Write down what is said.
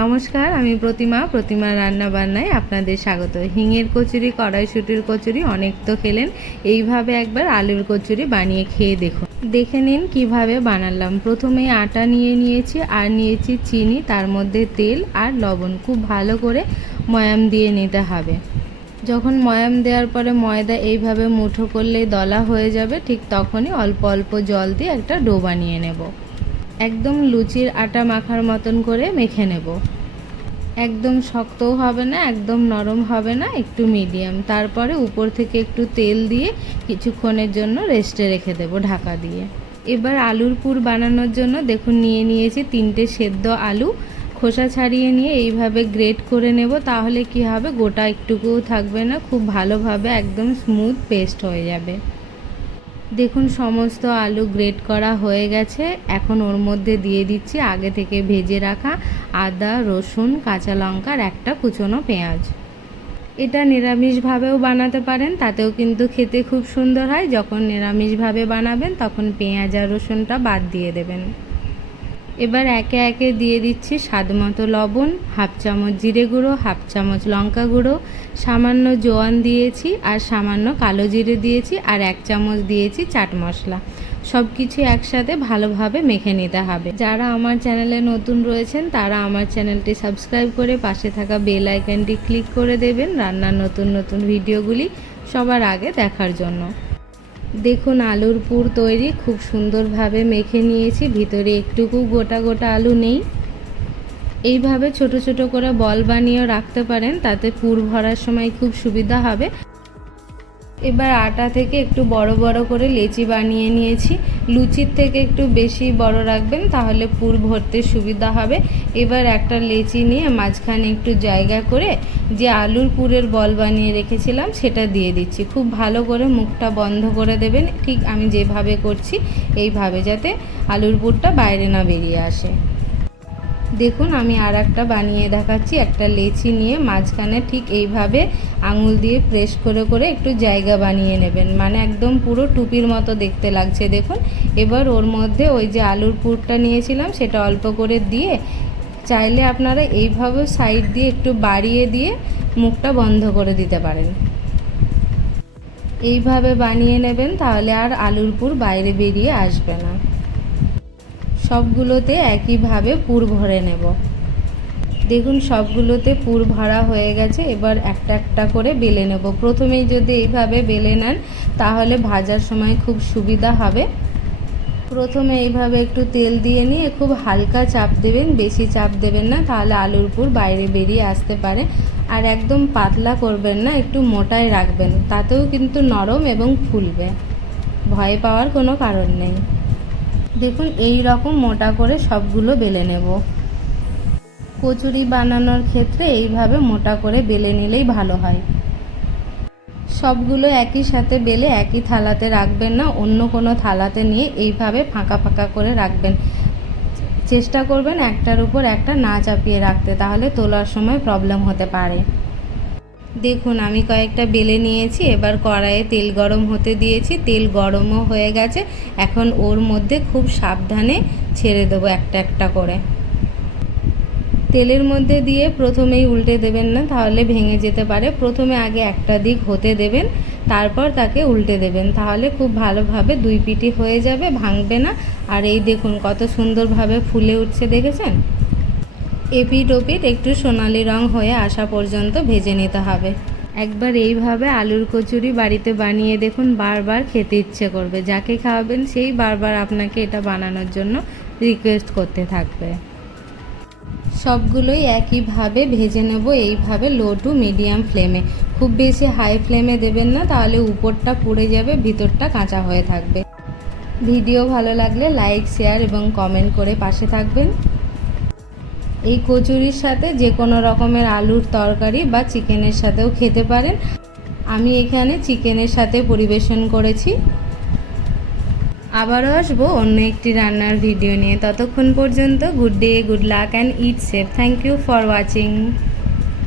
নমস্কার, আমি প্রতিমা রান্না বান্নায় আপনাদের স্বাগত। হিঙের কচুরি, কড়াইশুঁটির কচুরি অনেক তো খেলেন, এইভাবে একবার আলুর কচুরি বানিয়ে খেয়ে দেখে নিন কিভাবে বানালাম। প্রথমেই আটা নিয়ে নিয়েছি আর নিয়েছি চিনি, তার মধ্যে তেল আর লবণ। খুব ভালো করে ময়াম দিয়ে নিতে হবে। যখন ময়াম দেওয়ার পরে ময়দা এইভাবে মুঠো করলেই দলা হয়ে যাবে, ঠিক তখনই অল্প অল্প জল দিয়ে একটা ডো বানিয়ে নেব। একদম লুচির আটা মাখার মতন করে মেখে নেব। একদম শক্তও হবে না, একদম নরম হবে না, একটু মিডিয়াম। তারপরে উপর থেকে একটু তেল দিয়ে কিছুক্ষণের জন্য রেস্টে রেখে দেব ঢাকা দিয়ে। এবার আলুর পুর বানানোর জন্য দেখুন নিয়ে নিয়েছি 3টে সেদ্ধ আলু। খোসা ছাড়িয়ে নিয়ে এইভাবে গ্রেট করে নেব, তাহলে কি হবে, গোটা একটুকুও থাকবে না, খুব ভালোভাবে একদম স্মুথ পেস্ট হয়ে যাবে। দেখুন সমস্ত আলু গ্রেট করা হয়ে গেছে। এখন ওর মধ্যে দিয়ে দিচ্ছি আগে থেকে ভেজে রাখা আদা, রসুন, কাঁচা লঙ্কার একটা কুচনো পেঁয়াজ। এটা নিরামিষভাবেও বানাতে পারেন, তাতেও কিন্তু খেতে খুব সুন্দর হয়। যখন নিরামিষভাবে বানাবেন তখন পেঁয়াজ আর রসুনটা বাদ দিয়ে দেবেন। এবার একে একে দিয়ে দিচ্ছি স্বাদমতো লবণ, হাফ চামচ জিরে গুঁড়ো, হাফ চামচ লঙ্কা গুঁড়ো, সামান্য জোয়ান দিয়েছি আর সামান্য কালো জিরে দিয়েছি আর 1 চামচ দিয়েছি চাট মশলা। সব কিছু একসাথে ভালোভাবে মেখে নিতে হবে। যারা আমার চ্যানেলে নতুন রয়েছেন তারা আমার চ্যানেলটি সাবস্ক্রাইব করে পাশে থাকা বেল আইকনটি ক্লিক করে দেবেন রান্নার নতুন নতুন ভিডিওগুলি সবার আগে দেখার জন্য। দেখুন আলুর পুর তৈরি, খুব সুন্দরভাবে মেখে নিয়েছি, ভিতরে একটুকু গোটা গোটা আলু নেই। এইভাবে ছোট ছোট করে বল বানিয়েও রাখতে পারেন, তাতে পুর ভরার সময় খুব সুবিধা হবে। এবার আটা থেকে একটু বড় বড় করে লেচি বানিয়ে নিয়েছি। লুচির থেকে একটু বেশি বড় রাখবেন, তাহলে পুর ভরতে সুবিধা হবে। এবার একটা লেচি নিয়ে মাঝখানে একটু জায়গা করে যে আলুর পুরের বল বানিয়ে রেখেছিলাম সেটা দিয়ে দিচ্ছি। খুব ভালো করে মুখটা বন্ধ করে দেবেন, ঠিক আমি যেভাবে করছি এইভাবে, যাতে আলুর পুরটা বাইরে না বেরিয়ে আসে। দেখুন আমি আর একটা বানিয়ে দেখাচ্ছি। একটা লেচি নিয়ে মাঝখানে ঠিক এইভাবে আঙুল দিয়ে প্রেস করে করে একটু জায়গা বানিয়ে নেবেন, মানে একদম পুরো টুপির মতো দেখতে লাগছে দেখুন। এবার ওর মধ্যে ওই যে আলুর পুরটা নিয়েছিলাম সেটা অল্প করে দিয়ে, চাইলে আপনারা এইভাবে সাইড দিয়ে একটু বাড়িয়ে দিয়ে মুখটা বন্ধ করে দিতে পারেন। এইভাবে বানিয়ে নেবেন, তাহলে আর আলুর পুর বাইরে বেরিয়ে আসবে না। সবগুলোতে একইভাবে পুর ভরে নেব। দেখুন সবগুলোতে পুর ভরা হয়ে গেছে। এবার একটা একটা করে বেলে নেব। প্রথমেই যদি এইভাবে বেলে নেন তাহলে ভাজার সময় খুব সুবিধা হবে। প্রথমে এইভাবে একটু তেল দিয়ে নিয়ে খুব হালকা চাপ দেবেন, বেশি চাপ দেবেন না, তাহলে আলুর পুর বাইরে বেরিয়ে আসতে পারে। আর একদম পাতলা করবেন না, একটু মোটাই রাখবেন, তাতেও কিন্তু নরম এবং ফুলবে, ভয় পাওয়ার কোনো কারণ নেই। দেখুন এই রকম মোটা করে সবগুলো বেলে নেব। কচুরি বানানোর ক্ষেত্রে এইভাবে মোটা করে বেলে নিলেই ভালো হয়। সবগুলো একই সাথে বেলে একই থালাতে রাখবেন না, অন্য কোনো থালাতে নিয়ে এইভাবে ফাঁকা ফাঁকা করে রাখবেন। চেষ্টা করবেন একটার উপর একটা না চাপিয়ে রাখতে, তাহলে তোলার সময় প্রবলেম হতে পারে। দেখুন আমি কয়েকটা বেলে নিয়েছি। এবার কড়াইয়ে তেল গরম হতে দিয়েছি, তেল গরমও হয়ে গেছে। এখন ওর মধ্যে খুব সাবধানে ছেড়ে দেবো একটা একটা করে। তেলের মধ্যে দিয়ে প্রথমেই উল্টে দেবেন না, তাহলে ভেঙে যেতে পারে। প্রথমে আগে একটা দিক হতে দেবেন, তারপর তাকে উল্টে দেবেন, তাহলে খুব ভালোভাবে দুই পিঠই হয়ে যাবে, ভাঙবে না। আর এই দেখুন কত সুন্দরভাবে ফুলে উঠছে, দেখেছেন? এপিঠ ওপিঠ একটু সোনালি রং হয়ে আসা পর্যন্ত ভেজে নিতে হবে। একবার এইভাবে আলুর কচুরি বাড়িতে বানিয়ে দেখুন, বারবার খেতে ইচ্ছে করবে। যাকে খাওয়াবেন সেই বারবার আপনাকে এটা বানানোর জন্য রিকোয়েস্ট করতে থাকবে। সবগুলোই একইভাবে ভেজে নেব, এইভাবে লো টু মিডিয়াম ফ্লেমে। খুব বেশি হাই ফ্লেমে দেবেন না, তাহলে উপরটা পুড়ে যাবে, ভিতরটা কাঁচা হয়ে থাকবে। ভিডিও ভালো লাগলে লাইক, শেয়ার এবং কমেন্ট করে পাশে থাকবেন। এই কচুরির সাথে যে কোনো রকমের আলুর তরকারি বা চিকেনের সাথেও খেতে পারেন। আমি এখানে চিকেনের সাথে পরিবেশন করেছি। আবারও আসবো অন্য একটি রান্নার ভিডিও নিয়ে। ততক্ষণ পর্যন্ত good day, good luck and eat safe. Thank you for watching.